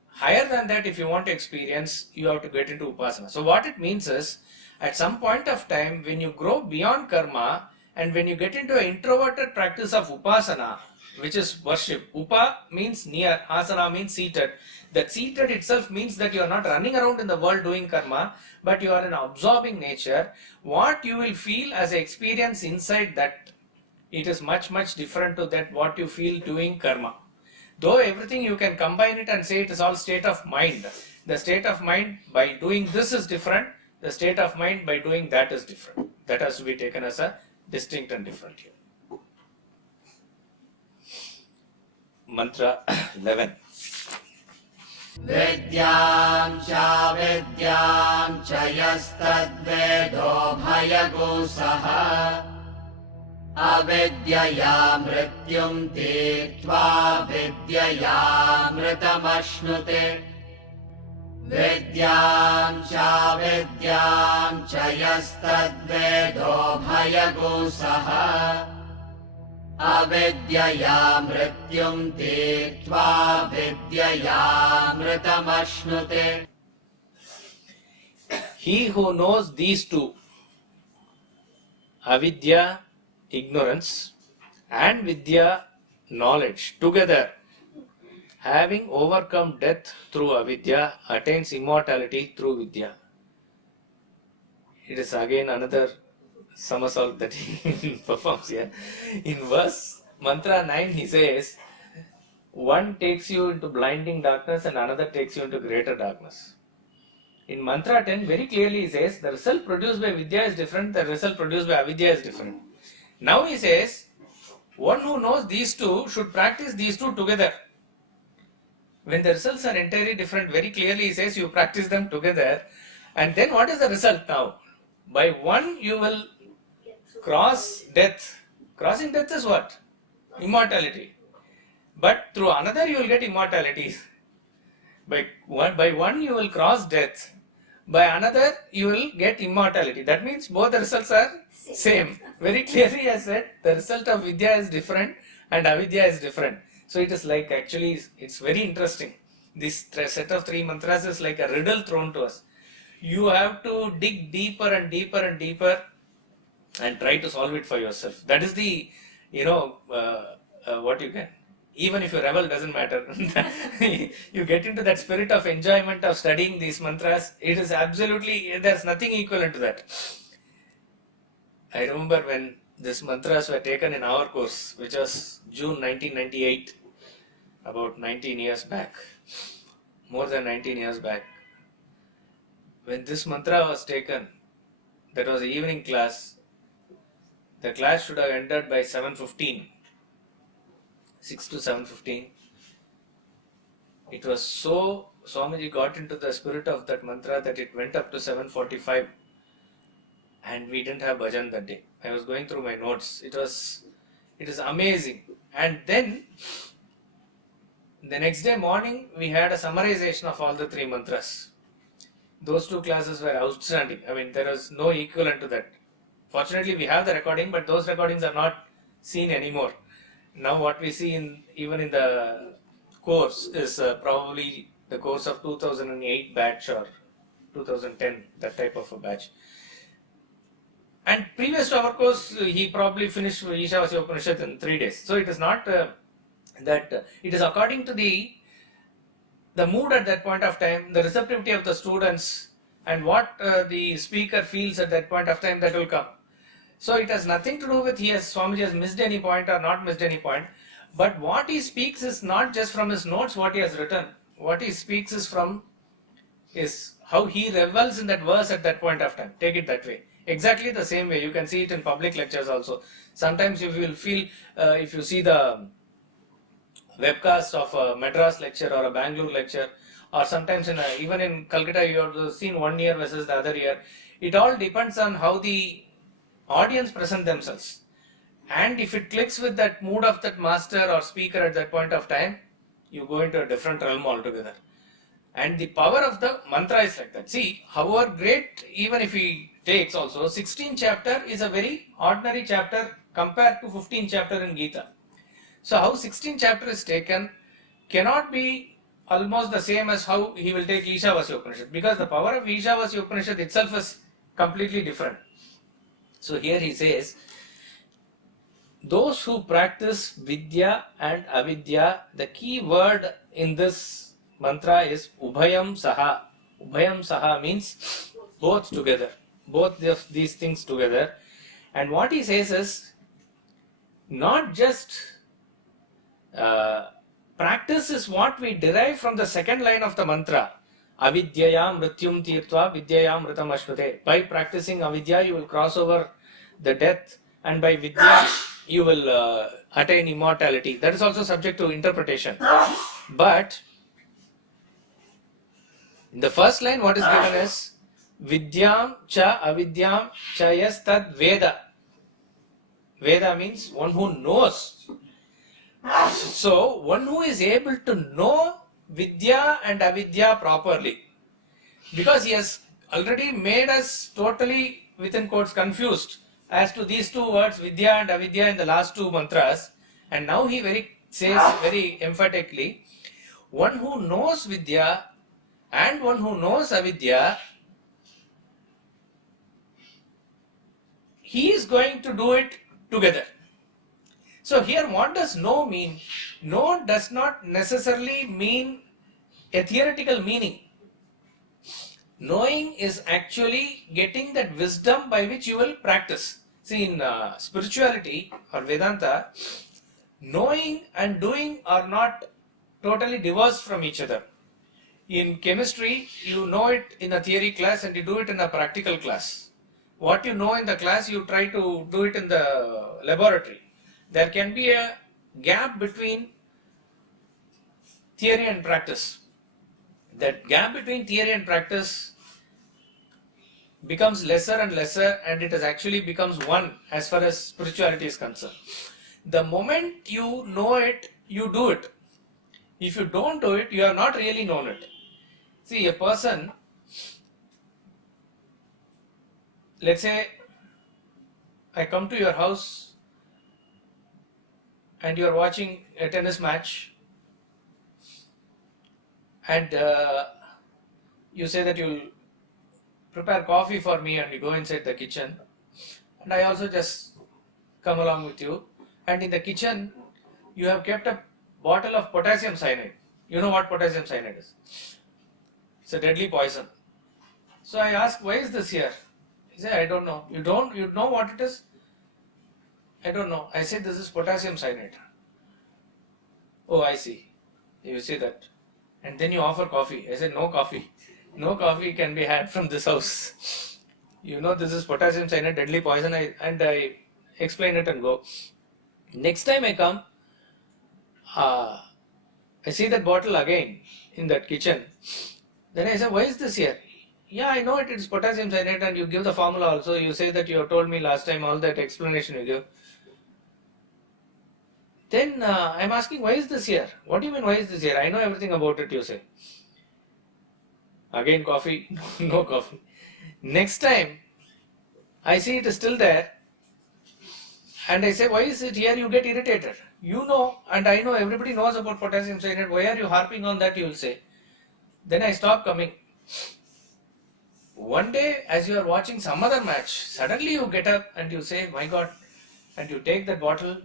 Higher than that, if you want to experience, you have to get into upasana. So what it means is, at some point of time, when you grow beyond karma, and when you get into an introverted practice of upasana, which is worship, upa means near, asana means seated. That seated itself means that you are not running around in the world doing karma, but you are an absorbing nature. What you will feel as an experience inside that, it is much, much different to that what you feel doing karma. Though everything you can combine it and say it is all state of mind. The state of mind by doing this is different. The state of mind by doing that is different. That has to be taken as a distinct and different here. Mantra 11. Vidyam cha yastadvedo bhayagosaha avidyaya mrityum tirtva vidyaya mritamashnute. Vidyam cha yastadvedo bhayagosaha avidyaya mrityum tirtva vidyaya mritamashnute. He who knows these two, avidya, ignorance, and vidya, knowledge, together, having overcome death through avidya, attains immortality through vidya. It is again another somersault that he performs here. In verse mantra 9 he says, one takes you into blinding darkness and another takes you into greater darkness. In mantra 10 very clearly he says, the result produced by vidya is different, the result produced by avidya is different. Now he says, One who knows these two should practice these two together. When the results are entirely different, very clearly he says you practice them together. And then what is the result now? By one you will cross death. Crossing death is what? Immortality. But through another you will get immortality. By one you will cross death. By another you will get immortality. That means both the results are same. Very clearly I said the result of Vidya is different and Avidya is different. So it is like, actually it's very interesting. This set of 3 mantras is like a riddle thrown to us. You have to dig deeper and deeper and deeper and try to solve it for yourself. That is the, what you can. Even if you revel, doesn't matter. You get into that spirit of enjoyment of studying these mantras. It is absolutely, there's nothing equivalent to that. I remember when these mantras were taken in our course, which was June 1998, about 19 years back, more than 19 years back. When this mantra was taken, that was the evening class. The class should have ended by 7:15, 6 to 7:15. It was so, Swamiji got into the spirit of that mantra that it went up to 7:45, and we didn't have Bhajan that day. I was going through my notes. It is amazing. And then the next day morning we had a summarization of all the 3 mantras. Those 2 classes were outstanding. I mean, there was no equivalent to that. Fortunately, we have the recording, but those recordings are not seen anymore. Now what we see even in the course is probably the course of 2008 batch or 2010, that type of a batch. And previous to our course, he probably finished Ishavasya Upanishad in 3 days. So it is not that, it is according to the mood at that point of time, the receptivity of the students, and what the speaker feels at that point of time, that will come. So it has nothing to do with Swamiji has missed any point or not missed any point. But what he speaks is not just from his notes, what he has written. What he speaks is how he revels in that verse at that point of time. Take it that way. Exactly the same way. You can see it in public lectures also. Sometimes you will feel, if you see the webcast of a Madras lecture or a Bangalore lecture, or sometimes even in Kolkata you have seen 1 year versus the other year. It all depends on how the audience present themselves. And if it clicks with that mood of that master or speaker at that point of time, you go into a different realm altogether. And the power of the mantra is like that. See, however great, even if he takes also, 16th chapter is a very ordinary chapter compared to 15th chapter in Gita. So how 16th chapter is taken cannot be almost the same as how he will take Ishavasya Upanishad, because the power of Ishavasya Upanishad itself is completely different. So here he says, those who practice Vidya and Avidya, the key word in this mantra is Ubhayam Saha. Ubhayam Saha means both together, both of these things together. And what he says is, not just practice is what we derive from the second line of the mantra. Avidyayam mrityum tirtva vidyayam mritam ashvate. By practicing avidya, you will cross over the death, and by vidya, you will attain immortality. That is also subject to interpretation. But in the first line, what is given is Vidyam cha avidyam cha yas tad veda. Veda means one who knows. So, one who is able to know Vidya and Avidya properly, because he has already made us totally, within quotes, confused as to these 2 words, Vidya and Avidya, in the last 2 mantras, and now he says very emphatically, one who knows Vidya and one who knows Avidya, he is going to do it together. So here, what does know mean? Know does not necessarily mean a theoretical meaning. Knowing is actually getting that wisdom by which you will practice. See, in spirituality or Vedanta, knowing and doing are not totally divorced from each other. In chemistry, you know it in a theory class and you do it in a practical class. What you know in the class, you try to do it in the laboratory. there can be a gap between theory and practice. That gap between theory and practice becomes lesser and lesser, and it has actually becomes one as far as spirituality is concerned. The moment you know it, you do it. If you don't do it, you have not really known it. See, a person, let's say I come to your house and you are watching a tennis match, and you say that you will prepare coffee for me, and you go inside the kitchen, and I also just come along with you, and in the kitchen you have kept a bottle of potassium cyanide. You know what potassium cyanide is? It's a deadly poison. So I ask, why is this here? He said, I don't know. You know what it is? I don't know. I said, this is potassium cyanide. Oh, I see. You see that. And then you offer coffee. I said, no coffee. No coffee can be had from this house. You know, this is potassium cyanide, deadly poison. I explain it and go. Next time I come, I see that bottle again in that kitchen. Then I say, why is this here? Yeah, I know it is potassium cyanide, and you give the formula also. You say that you have told me last time, all that explanation you give. Then I'm asking, why is this here? What do you mean, why is this here? I know everything about it, you say. Again coffee, no coffee. Next time, I see it is still there, and I say, why is it here? You get irritated. You know, and I know, everybody knows about potassium cyanide. Why are you harping on that, you will say. Then I stop coming. One day, as you are watching some other match, suddenly you get up and you say, my God, and you take that bottle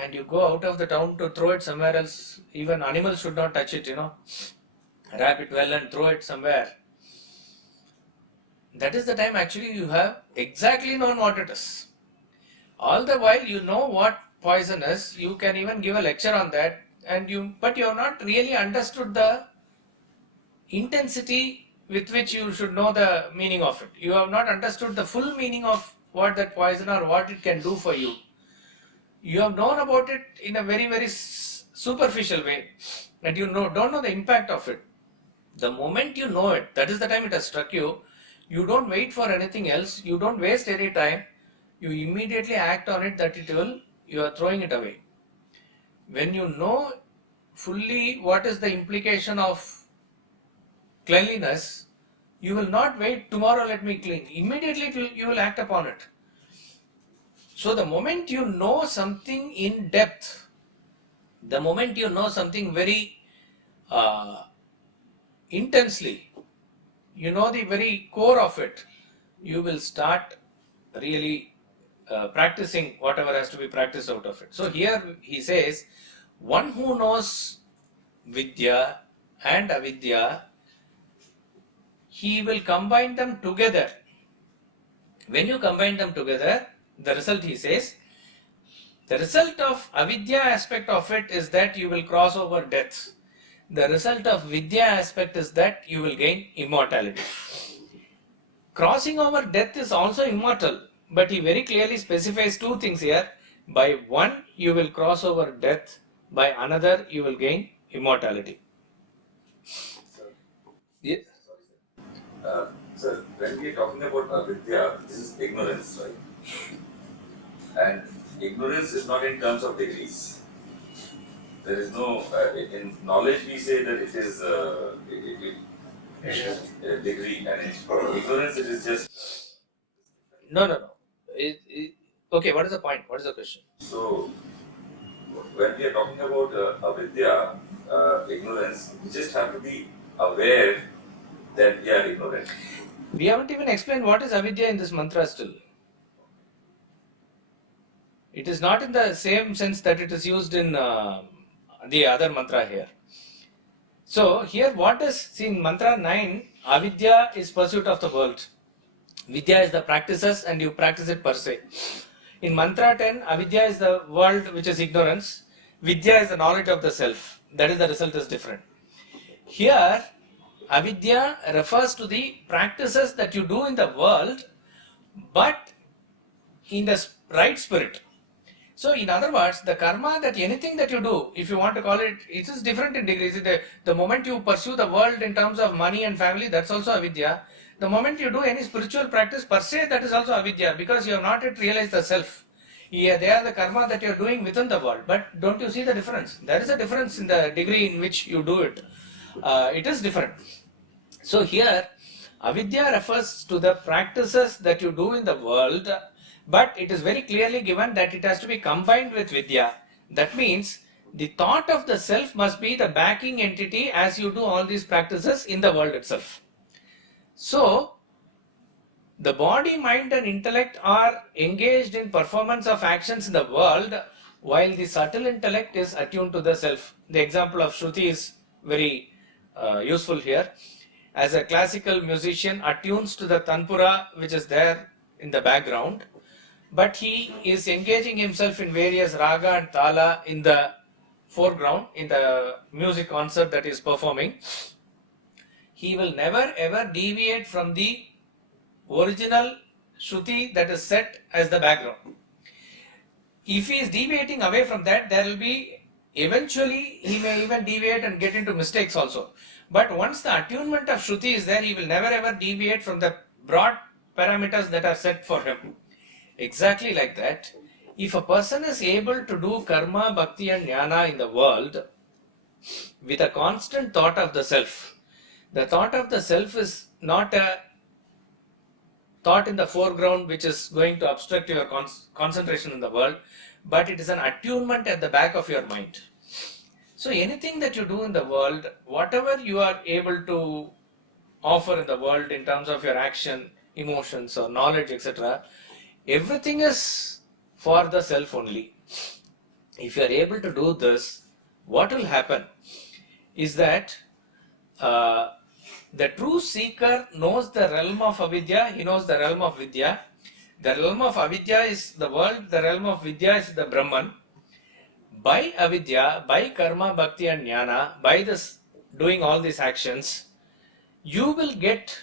and you go out of the town to throw it somewhere else. Even animals should not touch it, you know. Wrap it well and throw it somewhere. That is the time actually you have exactly known what it is. All the while you know what poison is, you can even give a lecture on that, but you have not really understood the intensity with which you should know the meaning of it. You have not understood the full meaning of what that poison or what it can do for you. You have known about it in a very, very superficial way, and you don't know the impact of it. The moment you know it, that is the time it has struck you. You don't wait for anything else. You don't waste any time. You immediately act on it, that you are throwing it away. When you know fully what is the implication of cleanliness, you will not wait, tomorrow let me clean. Immediately you will act upon it. So the moment you know something in depth, the moment you know something very intensely, you know the very core of it, you will start really practicing whatever has to be practiced out of it. So here he says, one who knows Vidya and Avidya, he will combine them together. When you combine them together, the result, he says, the result of Avidya aspect of it is that you will cross over death. The result of Vidya aspect is that you will gain immortality. Crossing over death is also immortal, but he very clearly specifies two things here. By one, you will cross over death. By another, you will gain immortality. Yeah. Sir, when we are talking about avidya, this is ignorance, right? And ignorance is not in terms of degrees. There is no, in knowledge we say that it is a degree, and in ignorance it is just... No. Okay, what is the point? What is the question? So, when we are talking about avidya, ignorance, we just have to be aware that we are ignorant. We haven't even explained what is avidya in this mantra still. It is not in the same sense that it is used in the other mantra here. So here see in mantra 9, avidya is pursuit of the world. Vidya is the practices and you practice it per se. In mantra 10, avidya is the world which is ignorance. Vidya is the knowledge of the self. That is, the result is different. Here, avidya refers to the practices that you do in the world, but in the right spirit. So in other words, the karma, that anything that you do, if you want to call it, it is different in degrees. The moment you pursue the world in terms of money and family, that's also avidya. The moment you do any spiritual practice per se, that is also avidya, because you have not yet realized the self. Yeah, they are the karma that you are doing within the world. But don't you see the difference? There is a difference in the degree in which you do it. It is different. So here, avidya refers to the practices that you do in the world, but it is very clearly given that it has to be combined with vidya. That means the thought of the self must be the backing entity as you do all these practices in the world itself. So, the body, mind and intellect are engaged in performance of actions in the world, while the subtle intellect is attuned to the self. The example of Shruti is very useful here. As a classical musician attunes to the tanpura which is there in the background, but he is engaging himself in various raga and tala in the foreground, in the music concert that he is performing. He will never ever deviate from the original Shruti that is set as the background. If he is deviating away from that, there will be, eventually he may even deviate and get into mistakes also. But once the attunement of Shruti is there, he will never ever deviate from the broad parameters that are set for him. Exactly like that, if a person is able to do karma, bhakti and jnana in the world with a constant thought of the self, the thought of the self is not a thought in the foreground which is going to obstruct your concentration in the world, but it is an attunement at the back of your mind. So anything that you do in the world, whatever you are able to offer in the world in terms of your action, emotions or knowledge, etc., everything is for the self only. If you are able to do this, what will happen is that the true seeker knows the realm of avidya, he knows the realm of vidya. The realm of avidya is the world, the realm of vidya is the Brahman. By avidya, by karma, bhakti and jnana, by this doing all these actions, you will get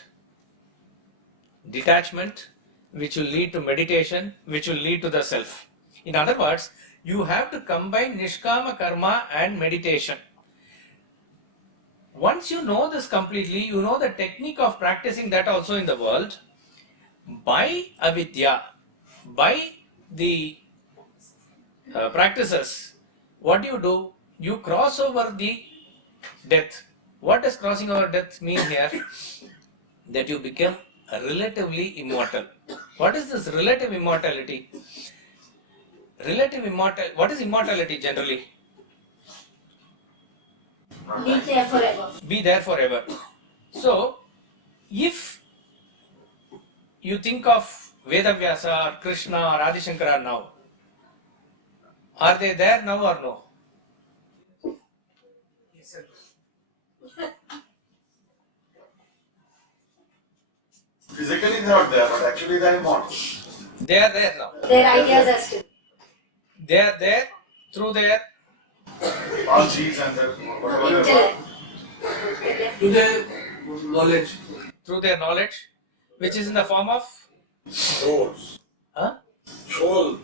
detachment, which will lead to meditation, which will lead to the self. In other words, you have to combine nishkama karma and meditation. Once you know this completely, you know the technique of practicing that also in the world. By avidya, by the practices, what do? You cross over the death. What does crossing over death mean here? That you become relatively immortal. What is this relative immortality? What is immortality generally? Be there forever. Be there forever. So, if you think of Vedavyasa or Krishna or Adi Shankara now, are they there now or no? Yes, sir. Physically they are not there, but actually they are immortal. They are there now. Their ideas are still. They are there through their All genes and their whatever they are. Intellect. To the knowledge. through their knowledge, which is in the form of Souls. huh? Soul.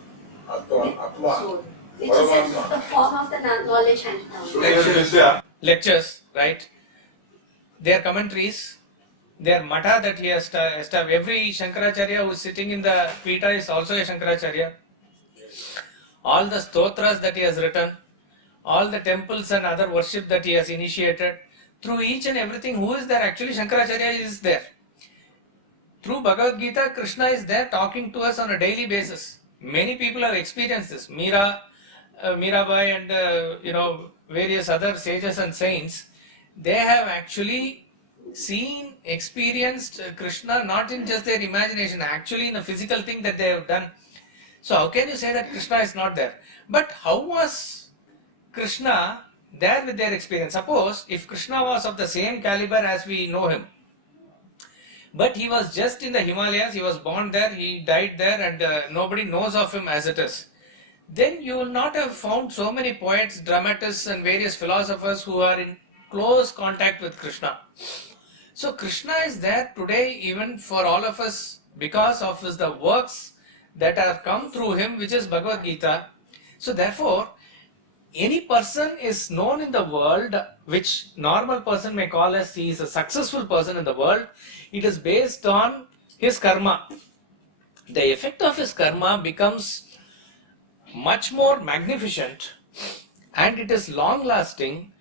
Atma. Soul. Which is in the form of the knowledge handed down. Lectures. Lectures, right? Their commentaries, their mata that he has established. Every Shankaracharya who is sitting in the Pita is also a Shankaracharya. All the stotras that he has written, all the temples and other worship that he has initiated, through each and everything, who is there? Actually, Shankaracharya is there. Through Bhagavad Gita, Krishna is there talking to us on a daily basis. Many people have experienced this. Mirabai and various other sages and saints, they have actually seen, experienced Krishna not in just their imagination, actually in a physical thing that they have done. So how can you say that Krishna is not there? But how was Krishna there with their experience? Suppose if Krishna was of the same caliber as we know him, but he was just in the Himalayas, he was born there, he died there, and nobody knows of him as it is, then you will not have found so many poets, dramatists and various philosophers who are in close contact with Krishna. So Krishna is there today even for all of us because of the works that have come through him, which is Bhagavad Gita. So therefore, any person is known in the world, which normal person may call as he is a successful person in the world. It is based on his karma. The effect of his karma becomes much more magnificent and it is long lasting,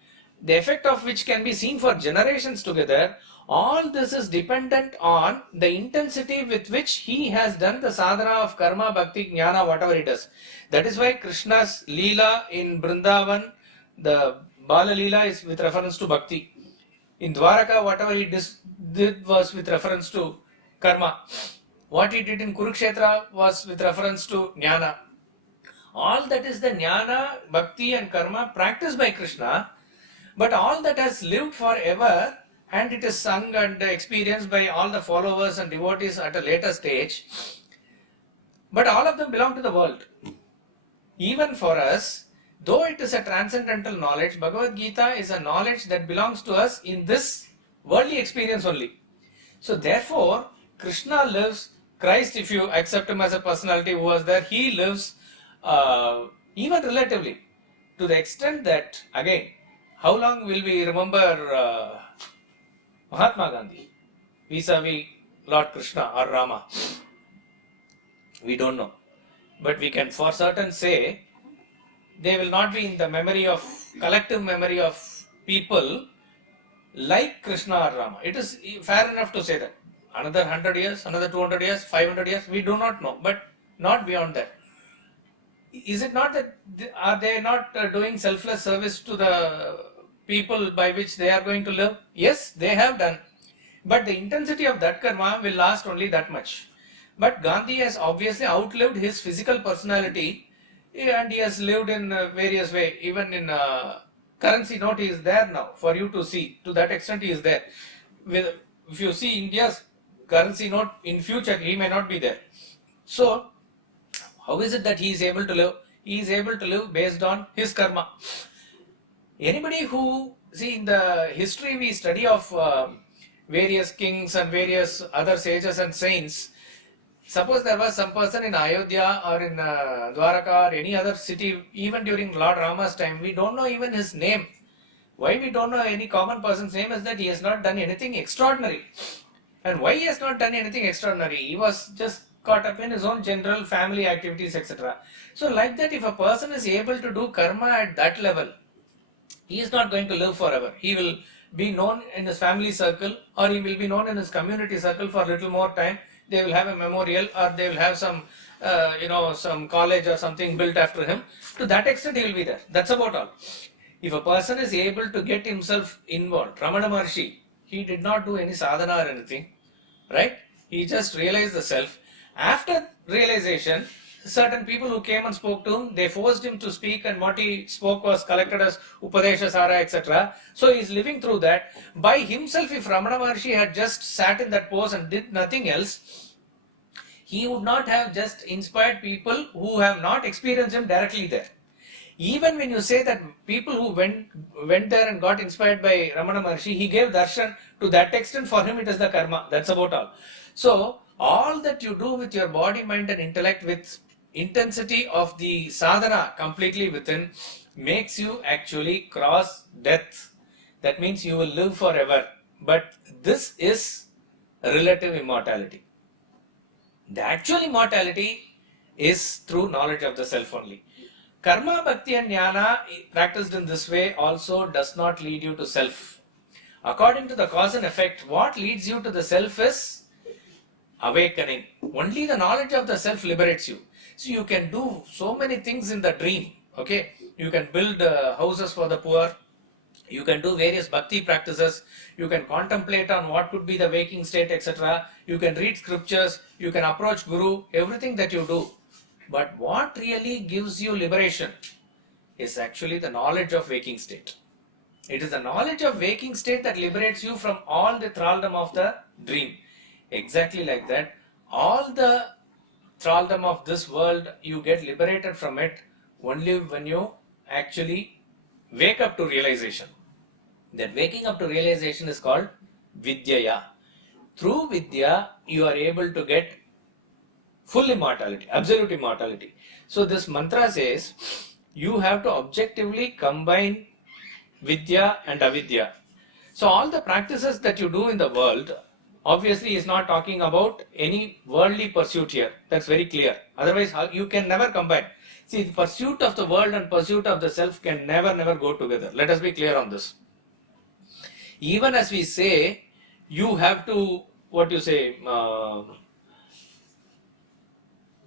the effect of which can be seen for generations together. All this is dependent on the intensity with which he has done the sadhana of karma, bhakti, jnana, whatever it is. That is why Krishna's Leela in Vrindavan, the Bala Leela is with reference to bhakti. In Dwaraka, whatever he did was with reference to karma. What he did in Kurukshetra was with reference to jnana. All that is the jnana, bhakti and karma practiced by Krishna, but all that has lived forever and it is sung and experienced by all the followers and devotees at a later stage. But all of them belong to the world. Even for us, though it is a transcendental knowledge, Bhagavad Gita is a knowledge that belongs to us in this worldly experience only. So therefore, Krishna lives, Christ, if you accept him as a personality who was there, he lives even relatively, to the extent that, again, how long will we remember Mahatma Gandhi vis-a-vis Lord Krishna or Rama? We don't know. But we can for certain say they will not be in the memory of, collective memory of people like Krishna or Rama. It is fair enough to say that. Another 100 years, another 200 years, 500 years, we do not know, but not beyond that. Is it not that, are they not doing selfless service to the people by which they are going to live? Yes, they have done. But the intensity of that karma will last only that much. But Gandhi has obviously outlived his physical personality and he has lived in various ways. Even in currency note he is there now for you to see. To that extent he is there. If you see India's currency note in future, he may not be there. So, how is it that he is able to live? He is able to live based on his karma. Anybody who, see in the history we study of various kings and various other sages and saints, suppose there was some person in Ayodhya or in Dwaraka or any other city, even during Lord Rama's time, we don't know even his name. Why we don't know any common person's name is that he has not done anything extraordinary. And why he has not done anything extraordinary? He was just caught up in his own general family activities, etc. So like that, if a person is able to do karma at that level, he is not going to live forever. He will be known in his family circle or he will be known in his community circle for a little more time. They will have a memorial or they will have some, some college or something built after him. To that extent, he will be there. That's about all. If a person is able to get himself involved, Ramana Maharshi, he did not do any sadhana or anything, right? He just realized the self. After realization, certain people who came and spoke to him, they forced him to speak and what he spoke was collected as Upadesha Sara, etc. So he is living through that. By himself, if Ramana Maharshi had just sat in that pose and did nothing else, he would not have just inspired people who have not experienced him directly there. Even when you say that people who went there and got inspired by Ramana Maharshi, he gave darshan, to that extent for him it is the karma. That's about all. So, all that you do with your body, mind and intellect with intensity of the sadhana completely within makes you actually cross death. That means you will live forever. But this is relative immortality. The actual immortality is through knowledge of the self only. Karma, bhakti and jnana practiced in this way also does not lead you to self. According to the cause and effect, what leads you to the self is awakening. Only the knowledge of the self liberates you. So you can do so many things in the dream. Okay, you can build houses for the poor. You can do various bhakti practices. You can contemplate on what could be the waking state, etc. You can read scriptures. You can approach Guru. Everything that you do. But what really gives you liberation is actually the knowledge of waking state. It is the knowledge of waking state that liberates you from all the thraldom of the dream. Exactly like that, all the thraldom of this world, you get liberated from it only when you actually wake up to realization. That waking up to realization is called Vidya. Through Vidya, you are able to get full immortality, absolute immortality. So this mantra says you have to objectively combine Vidya and Avidya. So all the practices that you do in the world, obviously is not talking about any worldly pursuit here. That's very clear. Otherwise, you can never combine. See, the pursuit of the world and pursuit of the self can never go together. Let us be clear on this. Even as we say, you have to, what you say,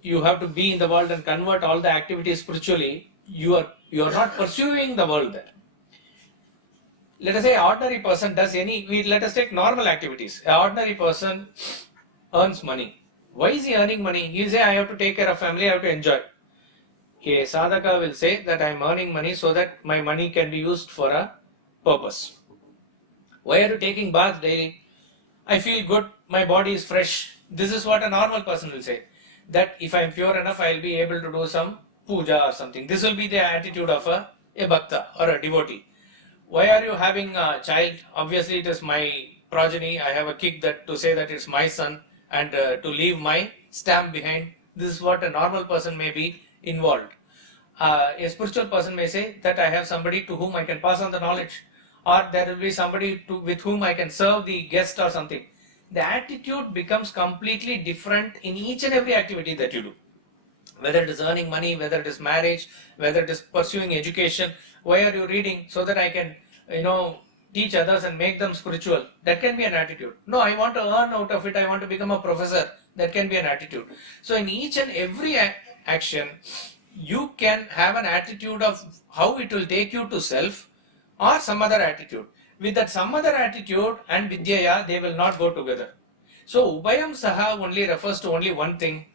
you have to be in the world and convert all the activities spiritually, you are not pursuing the world there. Let us say an ordinary person does let us take normal activities. An ordinary person earns money. Why is he earning money? He will say, I have to take care of family, I have to enjoy. A sadhaka will say that I am earning money so that my money can be used for a purpose. Why are you taking bath daily? I feel good, my body is fresh. This is what a normal person will say. That if I am pure enough, I will be able to do some puja or something. This will be the attitude of a bhakta or a devotee. Why are you having a child? Obviously, it is my progeny. I have a kick to say that it's my son and to leave my stamp behind. This is what a normal person may be involved. A spiritual person may say that I have somebody to whom I can pass on the knowledge, or there will be somebody with whom I can serve the guest or something. The attitude becomes completely different in each and every activity that you do. Whether it is earning money, whether it is marriage, whether it is pursuing education. Why are you reading? So that I can, teach others and make them spiritual. That can be an attitude. No, I want to earn out of it. I want to become a professor. That can be an attitude. So in each and every action, you can have an attitude of how it will take you to self or some other attitude. With that some other attitude and Vidya, they will not go together. So Ubhayam Saha only refers to only one thing,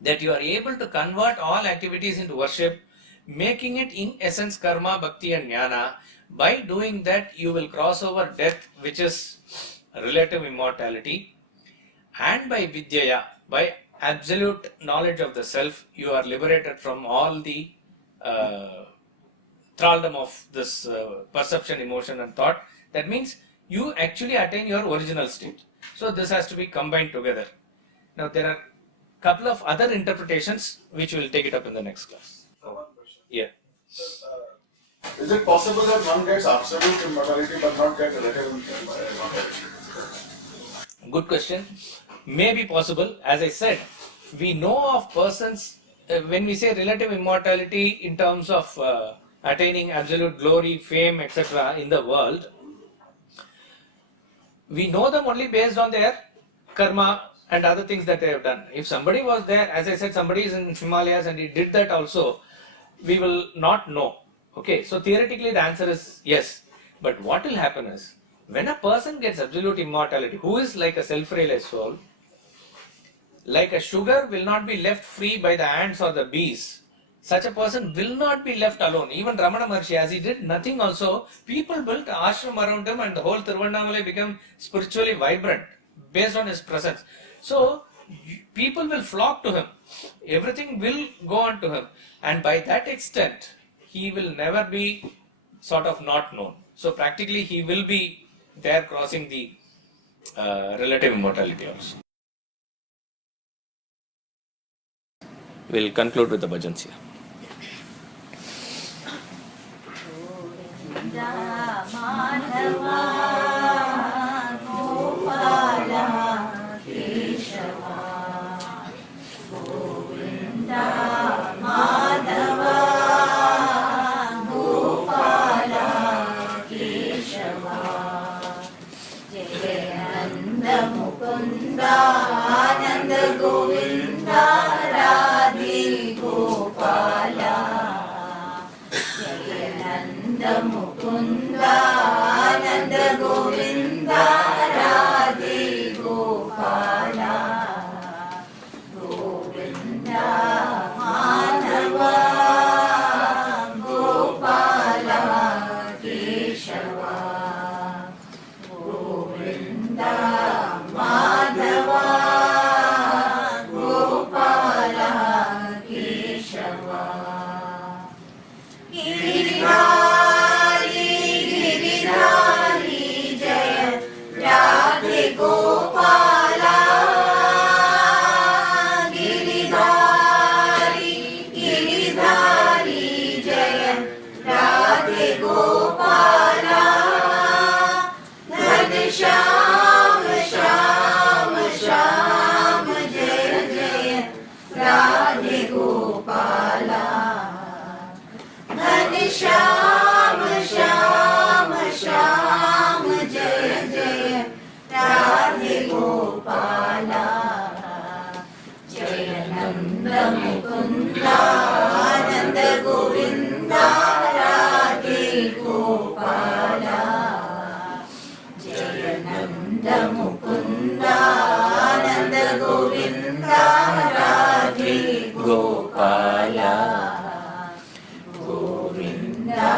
that you are able to convert all activities into worship, making it in essence karma, bhakti and jnana. By doing that, you will cross over death, which is relative immortality, and by Vidya, by absolute knowledge of the self, you are liberated from all the thraldom of this perception, emotion and thought. That means you actually attain your original state. So this has to be combined together. Now there are couple of other interpretations which we will take it up in the next class. One question. Yeah. Is it possible that one gets absolute immortality but not get relative immortality? Good question. May be possible. As I said, we know of persons, when we say relative immortality in terms of attaining absolute glory, fame, etc. in the world, we know them only based on their karma and other things that they have done. If somebody was there, as I said, somebody is in Himalayas and he did that also, we will not know. Okay, so theoretically the answer is yes. But what will happen is, when a person gets absolute immortality, who is like a self-realized soul, like a sugar will not be left free by the ants or the bees, such a person will not be left alone. Even Ramana Maharshi, as he did nothing also, people built ashram around him and the whole Tiruvannamalai became spiritually vibrant based on his presence. So, people will flock to him. Everything will go on to him. And by that extent, he will never be sort of not known. So, practically he will be there crossing the relative immortality also. We'll conclude with the bhajans here. Ananda Govinda Radhe Gopala Jayananda Mukunda Ananda Govinda Radhe Gopala Govinda Madhava Gopala Keshava Govinda Madhava Gopala Keshava Giridhari Giridhari Jaya Radhe Gopala Giridhari Gopala, Ghanshyam Shyam Shyam Jaya Jaya Radhe Gopala, Ghanshyam Shyam Shyam Jaya Jaya Radhe Gopala, Jaya Nanda Mukunda Nanda Govinda Radhe Gopala, Jaya Nanda Mukunda Nanda Govinda Radhe Gopala, Govinda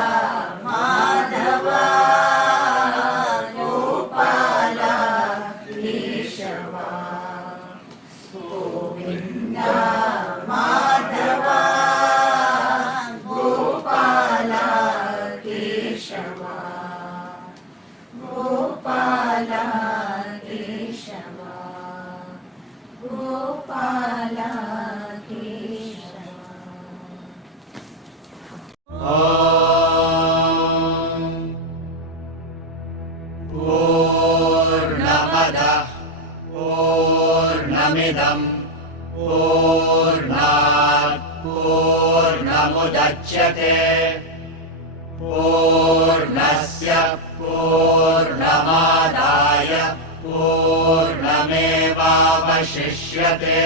Madhava Gopala Keshava, Govinda Madhava Gopala Keshava, Gopala Keshava, Gopala Keshava. Poornam Adah Poornamidam Poornat Poornamudachyate Poornasya Poornamadaya Poornamevavashishyate